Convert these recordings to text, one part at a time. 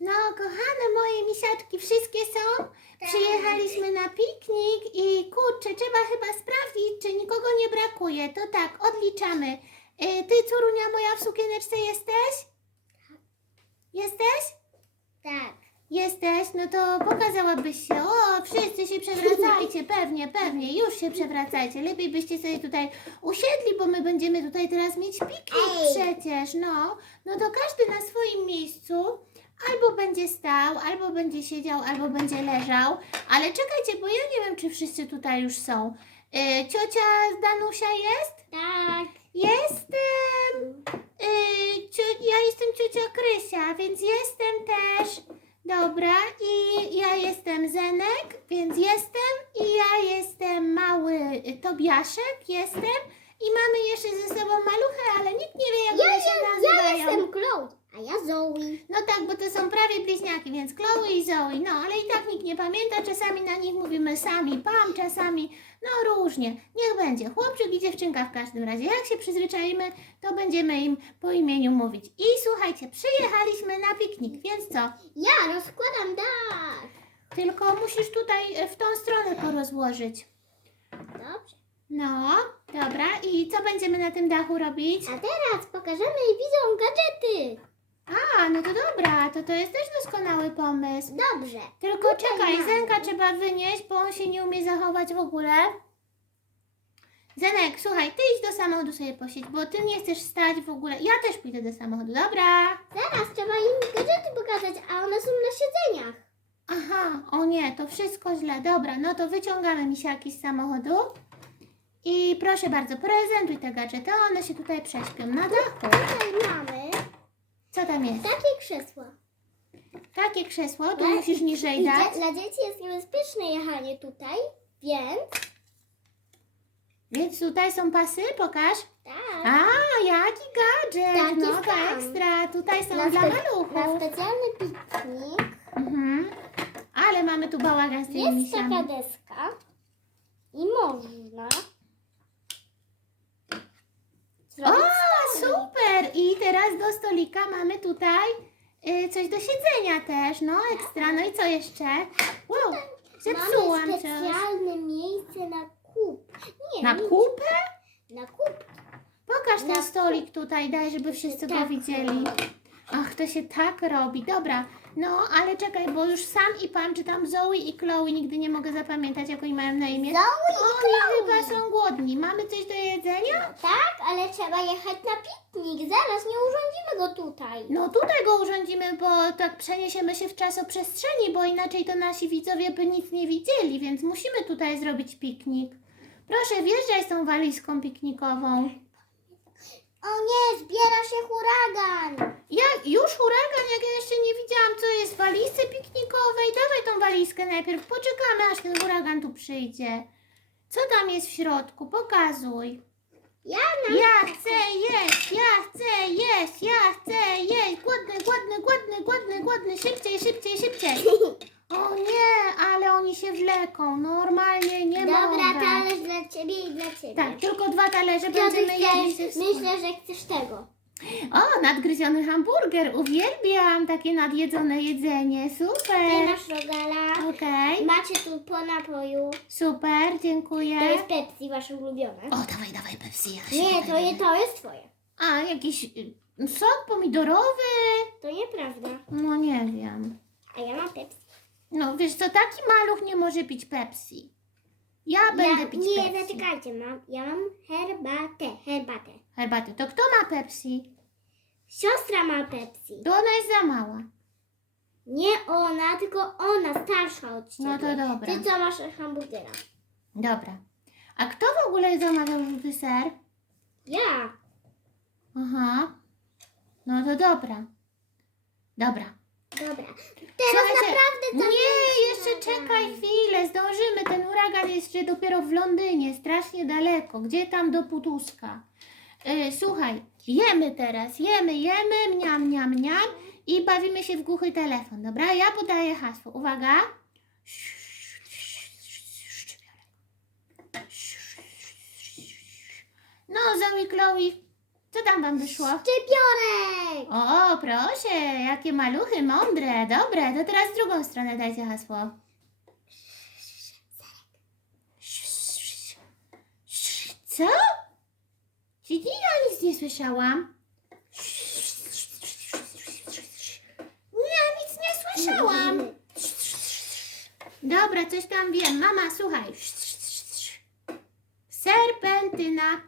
No, kochane moje misiaczki, wszystkie są? Tak. Przyjechaliśmy na piknik i kurczę, trzeba chyba sprawdzić, czy nikogo nie brakuje. To tak, odliczamy. Y, Ty, córunia moja, w sukieneczce jesteś? Jesteś? Tak. Jesteś? No to pokazałabyś się. O, wszyscy się przewracajcie, pewnie, pewnie, już się przewracajcie. Lepiej byście sobie tutaj usiedli, bo my będziemy tutaj teraz mieć piknik Ej. przecież, no. No to każdy na swoim miejscu albo będzie stał, albo będzie siedział, albo będzie leżał. Ale czekajcie, bo ja nie wiem, czy wszyscy tutaj już są. Y, ciocia Danusia jest? Tak. Jestem. Y, cio, ja jestem ciocia Krysia, więc jestem też. Dobra, i ja jestem Zenek, więc jestem. I ja jestem mały Tobiaszek, jestem. I mamy jeszcze ze sobą maluchę, ale nikt nie wie, jak Ja, one się ja, nazywają. ja jestem Chloe, a ja Zoe. No tak, bo to są prawie bliźniaki, więc Chloe i Zoe. No, ale i tak nikt nie pamięta. Czasami na nich mówimy sami, pam, czasami, no różnie. Niech będzie. Chłopczyk i dziewczynka w każdym razie. Jak się przyzwyczaimy, to będziemy im po imieniu mówić. I słuchajcie, przyjechaliśmy na piknik, więc co? Ja rozkładam dach. Tylko musisz tutaj e, w tą stronę to rozłożyć. Dobrze. No, dobra. I co będziemy na tym dachu robić? A teraz pokażemy widzom gadżety. A, no to dobra, to to jest też doskonały pomysł. Dobrze. Tylko Tutaj czekaj, mamy. Zenka trzeba wynieść, bo on się nie umie zachować w ogóle. Zenek, słuchaj, ty idź do samochodu sobie posiedź, bo ty nie chcesz stać w ogóle. Ja też pójdę do samochodu, dobra? Zaraz trzeba im gadżety pokazać, a one są na siedzeniach. Aha, o nie, to wszystko źle. Dobra, no to wyciągamy misiaki z samochodu. I proszę bardzo, prezentuj te gadżety, one się tutaj prześpią na dachu. Tutaj mamy Co tam jest? takie krzesła. Takie krzesło, tu Tak. musisz niżej dać. dla dzieci jest niebezpieczne jechanie tutaj, więc Więc tutaj są pasy, pokaż. tak. A, jaki gadżet! Taki no to sam. ekstra. Tutaj są dla spe- maluchów. Na specjalny piknik Mhm. Ale mamy tu bałagan z tymi jest misiami. taka deska i można O, zrobić stolik. Super! I teraz do stolika mamy tutaj y, coś do siedzenia też. No, ekstra. No i co jeszcze? Wow, zepsułam Mamy coś. specjalne miejsce na kup. Nie, Na nie, kupę? Na kup. Pokaż ten stolik tutaj, daj, żeby wszyscy go Tak. widzieli. Ach, to się tak robi. Dobra, no ale czekaj, bo już sam i pan, czy tam Zoe i Chloe, nigdy nie mogę zapamiętać, jak oni mają na imię. Zoe i Oni Chloe. chyba są głodni. Mamy coś do jedzenia? Tak, ale trzeba jechać na piknik. Zaraz nie urządzimy go tutaj. No tutaj go urządzimy, bo tak przeniesiemy się w czasoprzestrzeni, bo inaczej to nasi widzowie by nic nie widzieli, więc musimy tutaj zrobić piknik. Proszę, wjeżdżaj z tą walizką piknikową. O nie, zbiera się huragan. Jak? Już huragan, jak ja jeszcze nie widziałam, co jest w walizce piknikowej. Dawaj tą walizkę najpierw, poczekamy, aż ten huragan tu przyjdzie. Co tam jest w środku? Pokazuj. Ja na... Ja chcę jeść, ja chcę jeść, ja chcę jeść. Głodny, głodny, głodny, głodny, głodny. Szybciej, szybciej, szybciej. O nie, ale oni się wleką. Normalnie nie Dobra, mogę. talerz dla ciebie i dla ciebie. Tak, tylko dwa talerze będziemy jedli ze wspólnie. Myślę, że chcesz tego. O, nadgryziony hamburger. Uwielbiam takie nadjedzone jedzenie. Ty Super. masz rogala. Okej, Macie tu po napoju. super, dziękuję. To jest Pepsi, wasze ulubione. O, dawaj, dawaj Pepsi. Ja się Nie, to, je, to jest twoje. A, jakiś y, sok pomidorowy? To nieprawda. No nie wiem. A ja mam Pepsi. No wiesz co, taki maluch nie może pić Pepsi. Ja będę pić nie, Pepsi. zatykajcie, mam, ja mam herbatę, herbatę. Herbaty. To kto ma Pepsi? Siostra ma Pepsi. To ona jest za mała. Nie ona, tylko ona, starsza od ciebie. No to dobra. Ty co masz hamburgera? Dobra. A kto w ogóle zamawiał żółty ser? Ja. Aha. No to dobra. Dobra. Dobra. Teraz Słuchajcie, naprawdę tam Nie, jest jeszcze huragan. czekaj chwilę, zdążymy. Ten huragan jest jeszcze dopiero w Londynie, strasznie daleko. Gdzie tam do Putuska? Yy, słuchaj, jemy teraz, jemy, jemy, mniam, mniam, mniam i bawimy się w głuchy telefon, dobra? Ja podaję hasło. Uwaga. No, Zoe, Chloe, Co tam wam wyszło? Szczepionek! O, proszę, jakie maluchy mądre. Dobre, to teraz drugą stronę dajcie hasło. Co? Czyli ja nic nie słyszałam. Nie, nic nie słyszałam. Dobra, coś tam wiem. Mama, słuchaj. Serpentyna.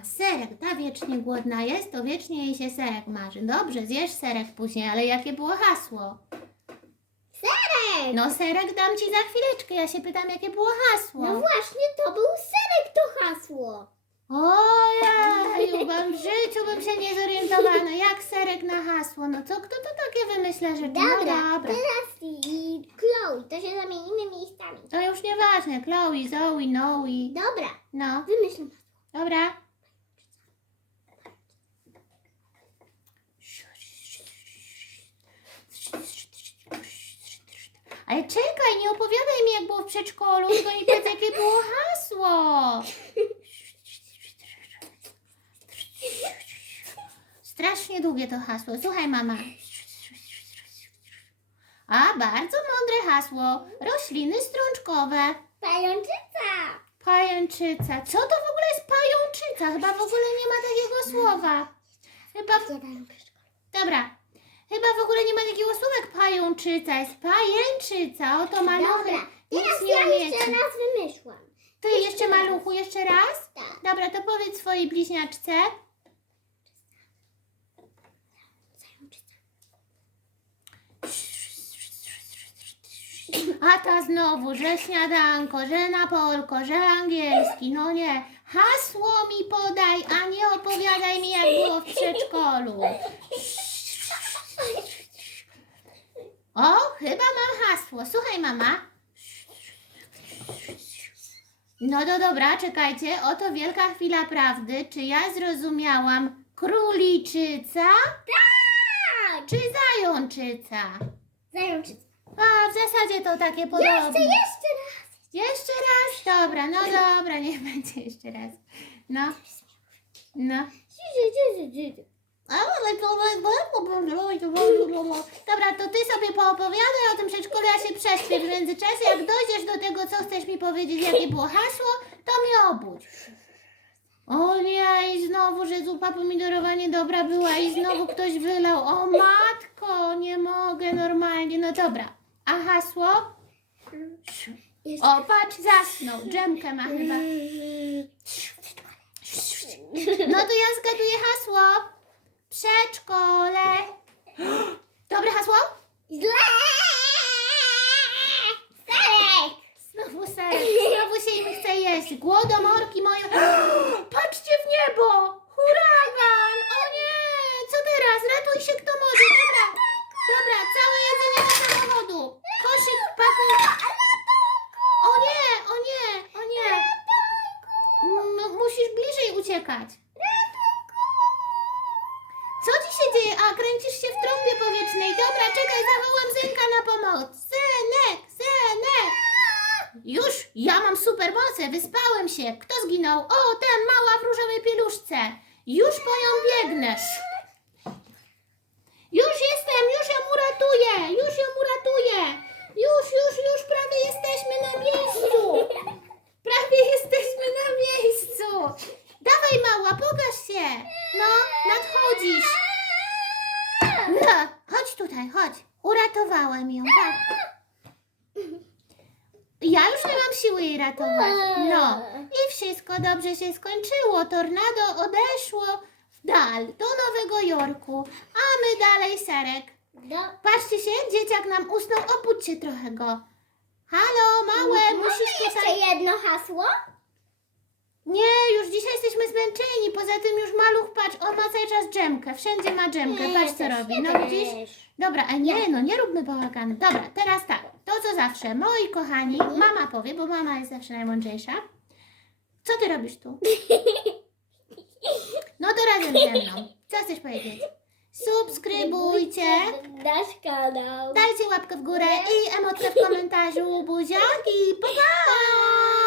A serek, ta wiecznie głodna jest, to wiecznie jej się serek marzy. Dobrze, zjesz serek później, ale jakie było hasło? Serek! No serek dam ci za chwileczkę, ja się pytam, jakie było hasło. No właśnie, to był serek to hasło. Ojej, bym w życiu bym się nie zorientowała, no jak serek na hasło, no co, kto to takie wymyśla rzeczy? Dobra, No dobra. teraz i Chloe, to się zamienimy miejscami. To już nieważne, Chloe, Zoe, Noe, Dobra, no, wymyślę. dobra. Ale czekaj, nie opowiadaj mi jak było w przedszkolu, tylko mi powiedz jakie było hasło. Strasznie długie to hasło. Słuchaj mama. A, bardzo mądre hasło. Rośliny strączkowe. Pajączyca! Pajęczyca. Co to w ogóle jest pajączyca? Chyba w ogóle nie ma takiego słowa. Chyba w... Dobra. W ogóle nie ma takiego słowa jak pajączyca. Jest pajęczyca. Oto maluchy. Dobra, Nic teraz nie ja jeszcze umiecie. raz wymyśłam. Ty jeszcze maluchu, jeszcze raz? Tak. Dobra, to powiedz swojej bliźniaczce. A ta znowu, że śniadanko, że na polko, że angielski. No nie. Hasło mi podaj, a nie opowiadaj mi jak było w przedszkolu. O, chyba Słuchaj, mama. No to dobra, czekajcie. Oto wielka chwila prawdy. Czy ja zrozumiałam króliczyca Tak! czy zajączyca? Zajączyca. A, w zasadzie to takie podobne. Jeszcze, jeszcze raz. Jeszcze raz? Dobra, no dobra, niech będzie jeszcze raz. No. No. Ale to Dobra, to ty sobie poopowiadaj o tym przedszkolu, ja się prześpię w międzyczasie. Jak dojdziesz do tego, co chcesz mi powiedzieć, jakie było hasło, to mnie obudź. O nie, i znowu, że zupa pomidorowa niedobra była i znowu ktoś wylał. O matko, nie mogę normalnie. No dobra, a hasło? O, patrz, zasnął. Dżemkę ma chyba. No to ja zgaduję hasło. Przedszkole. Dobre hasło? Źle! Serek! Znowu serek. Znowu się im chce jeść. Głodomorki moje. Patrzcie w niebo. Huragan. O nie. Co teraz? Ratuj się kto może. Dobra. Dobra, całe jedzenie do samochodu. Koszyk pakuj. O nie, o nie, o nie. M- musisz bliżej uciekać. Kręcisz się w trąbie powietrznej. Dobra, czekaj, zawołam Zenka na pomoc. Zenek, Zenek. Już, ja mam supermoce, wyspałem się. Kto zginął? O, ten mała w różowej pieluszce. Już po nią biegnę. Już jestem, już ją uratuję, już ją uratuję. Już, już, już prawie jesteśmy na miejscu. Prawie jesteśmy na miejscu. Dawaj mała, pokaż się. No, nadchodzisz. No, chodź tutaj, chodź. Uratowałem ją, tak. Ja już nie mam siły jej ratować. No, i wszystko dobrze się skończyło. Tornado odeszło w dal, do Nowego Jorku, a my dalej serek. Do... Patrzcie się, dzieciak nam usnął, obudźcie trochę go. Halo, małe, musisz Mamy tutaj... jeszcze jedno hasło? Nie, już dzisiaj jesteśmy zmęczeni. Poza tym już maluch, patrz, on ma cały czas dżemkę. Wszędzie ma dżemkę. Nie, Patrz co też, robi. ja No też. widzisz? Dobra, a nie, no nie róbmy bałaganu. Dobra, teraz tak. To co zawsze. Moi kochani, mama powie, bo mama jest zawsze najmądrzejsza. Co ty robisz tu? No to razem ze mną. Co chcesz powiedzieć? Subskrybujcie. Nasz kanał. Dajcie łapkę w górę i emotkę w komentarzu. Buziaki. Pa, pa!